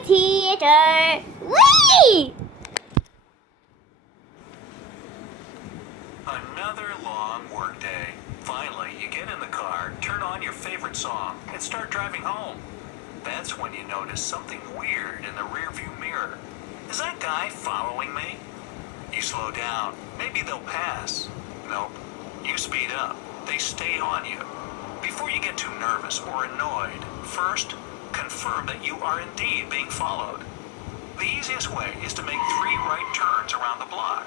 movie theater. Whee! Another long workday. Finally, you get in the car, turn on your favorite song, and start driving home. That's when you notice something weird in the rearview mirror. Is that guy following me? You slow down. Maybe they'll pass. Nope. You speed up. They stay on you. Before you get too nervous or annoyed, first, confirm that you are indeed being followed. The easiest way is to make 3 right turns around the block.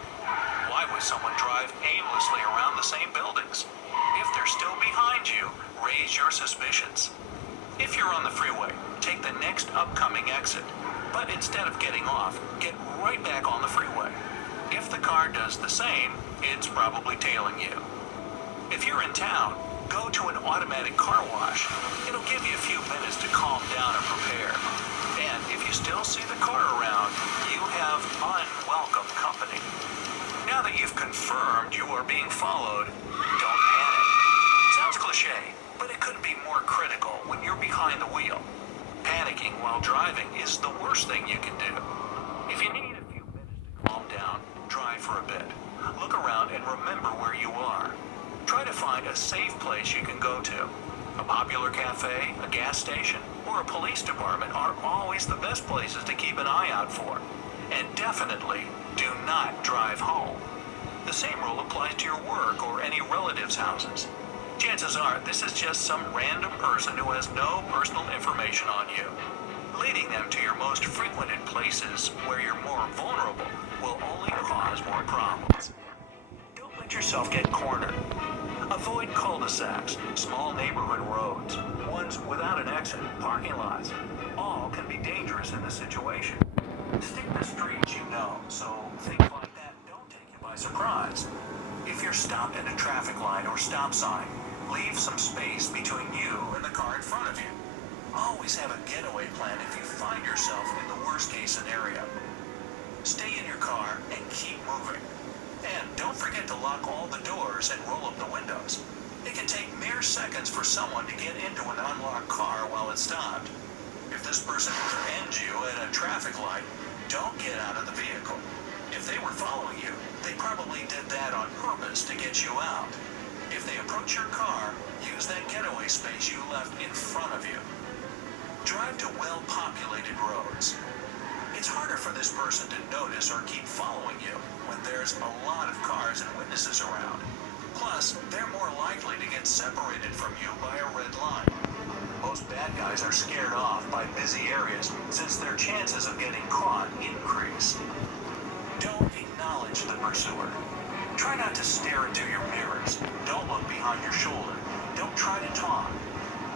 Why would someone drive aimlessly around the same buildings? If they're still behind you, raise your suspicions. If you're on the freeway, take the next upcoming exit. But instead of getting off, get right back on the freeway. If the car does the same, it's probably tailing you. If you're in town, go to an automatic car wash. It'll give you a few minutes to calm down and prepare. And if you still see the car around, you have unwelcome company. Now that you've confirmed you are being followed, don't panic. Sounds cliche, but it couldn't be more critical when you're behind the wheel. Panicking while driving is the worst thing you can do. If you need a few minutes to calm down, drive for a bit. Look around and remember where you are. Try to find a safe place you can go to. A popular cafe, a gas station, or a police department are always the best places to keep an eye out for. And definitely, do not drive home. The same rule applies to your work or any relatives' houses. Chances are this is just some random person who has no personal information on you. Leading them to your most frequented places where you're more vulnerable will only cause more problems. Don't let yourself get cornered. Avoid cul-de-sacs, small neighborhood roads, ones without an exit, parking lots. All can be dangerous in this situation. Stick to streets you know, so things like that don't take you by surprise. If you're stopped at a traffic light or stop sign, leave some space between you and the car in front of you. Always have a getaway plan if you find yourself in the worst-case scenario. Stay in your car and keep moving. And don't forget to lock all the doors and roll up the windows. It can take mere seconds for someone to get into an unlocked car while it's stopped. If this person ends you at a traffic light, don't get out of the vehicle. If they were following you, they probably did that on purpose to get you out. If they approach your car, use that getaway space you left in front of you. Drive to well-populated roads. It's harder for this person to notice or keep following you when there's a lot of cars and witnesses around. Plus, they're more likely to get separated from you by a red line. Most bad guys are scared off by busy areas since their chances of getting caught increase. Don't acknowledge the pursuer. Try not to stare into your mirrors. Don't look behind your shoulder. Don't try to talk.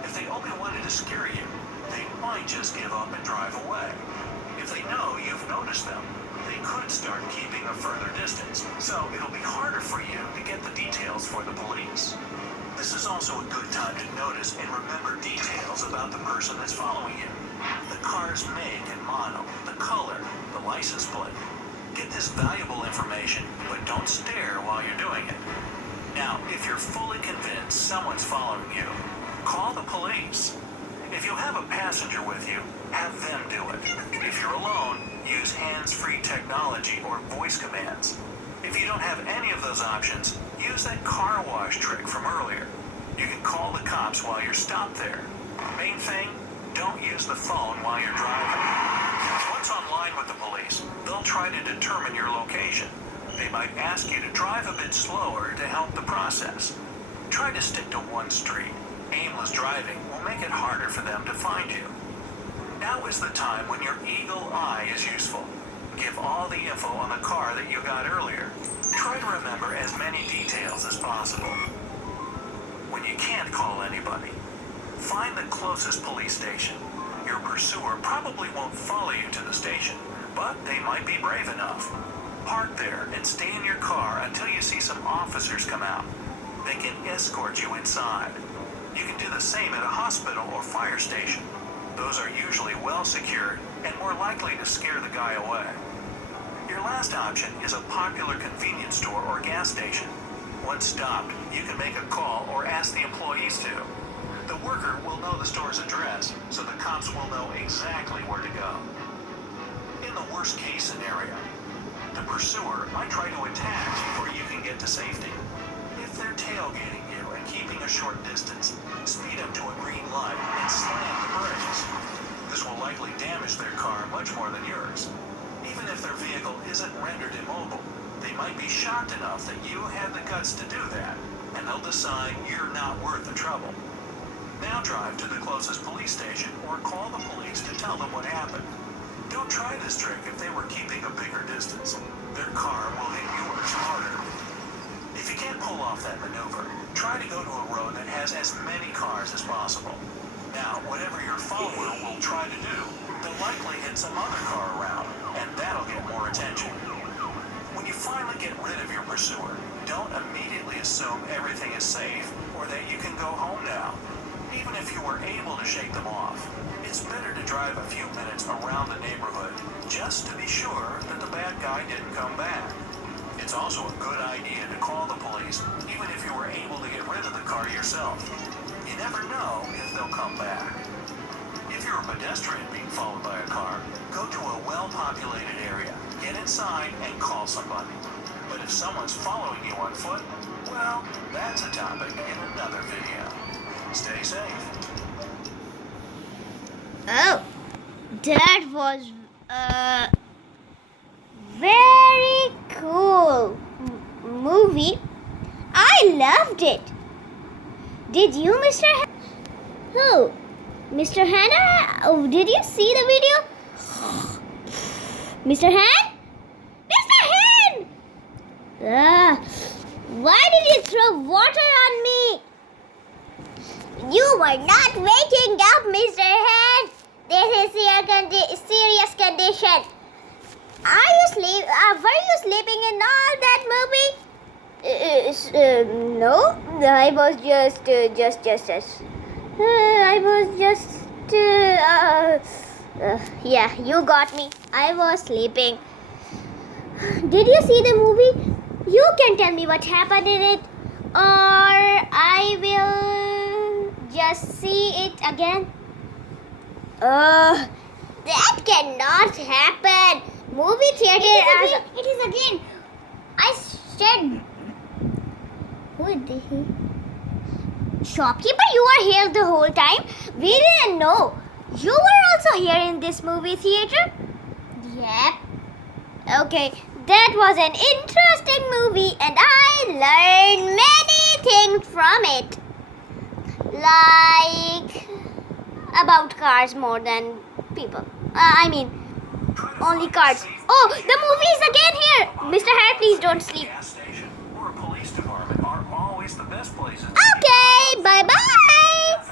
If they only wanted to scare you, they might just give up and drive away. If they know you've noticed them, they could start keeping a further distance, so it'll be harder for you to get the details for the police. This is also a good time to notice and remember details about the person that's following you. The car's make and model, the color, the license plate. Get this valuable information, but don't stare while you're doing it. Now, if you're fully convinced someone's following you, call the police. If you have a passenger with you, have them do it. If you're alone, use hands-free technology or voice commands. If you don't have any of those options, use that car wash trick from earlier. You can call the cops while you're stopped there. Main thing, don't use the phone while you're driving. Once online with the police, they'll try to determine your location. They might ask you to drive a bit slower to help the process. Try to stick to one street. Aimless driving will make it harder for them to find you. Now is the time when your eagle eye is useful. Give all the info on the car that you got earlier. Try to remember as many details as possible. When you can't call anybody, find the closest police station. Your pursuer probably won't follow you to the station, but they might be brave enough. Park there and stay in your car until you see some officers come out. They can escort you inside. You can do the same at a hospital or fire station. Those are usually well secured and more likely to scare the guy away. Your last option is a popular convenience store or gas station. Once stopped, you can make a call or ask the employees to. The worker will know the store's address, so the cops will know exactly where to go. In the worst case scenario, the pursuer might try to attack before you can get to safety. If they're tailgating you and keeping a short distance, speed up to a green light and slam the brakes. This will likely damage their car much more than yours. Even if their vehicle isn't rendered immobile, they might be shocked enough that you had the guts to do that, and they'll decide you're not worth the trouble. Now drive to the closest police station or call the police to tell them what happened. Don't try this trick if they were keeping a bigger distance. Their car will hit yours harder. If you can't pull off that maneuver, try to go to a road that has as many cars as possible. Now, whatever your follower will try to do, they'll likely hit some other car around, and that'll get more attention. When you finally get rid of your pursuer, don't immediately assume everything is safe or that you can go home now. Even if you were able to shake them off, it's better to drive a few minutes around the neighborhood just to be sure that the bad guy didn't come back. It's also a good idea to call the police even if you were able to get rid of the car yourself. You never know if they'll come back. If you're a pedestrian being followed by a car, go to a well-populated area, get inside, and call somebody. But if someone's following you on foot, well, that's a topic in another video. Stay safe. Oh, that was a very cool movie. I loved it. Did you, Mr. Who? Mr. Hannah? Oh, did you see the video? Mr. Han? Mr. Han! Why did you throw water on me? You were not waking up, Mr. Han. This is your serious condition. Were you sleeping in all that movie? No, I was yeah, you got me. I was sleeping. Did you see the movie? You can tell me what happened in it, or I will just see it again. That cannot happen. Movie theater. It is again. I said. Who is he? Shopkeeper, you were here the whole time. We didn't know. You were also here in this movie theater? Yep. Okay, that was an interesting movie and I learned many things from it. Like about cars more than people. Only cars. Oh, the movie is again here. Mr. Harry, please don't sleep. Gas station or a police department are always the best places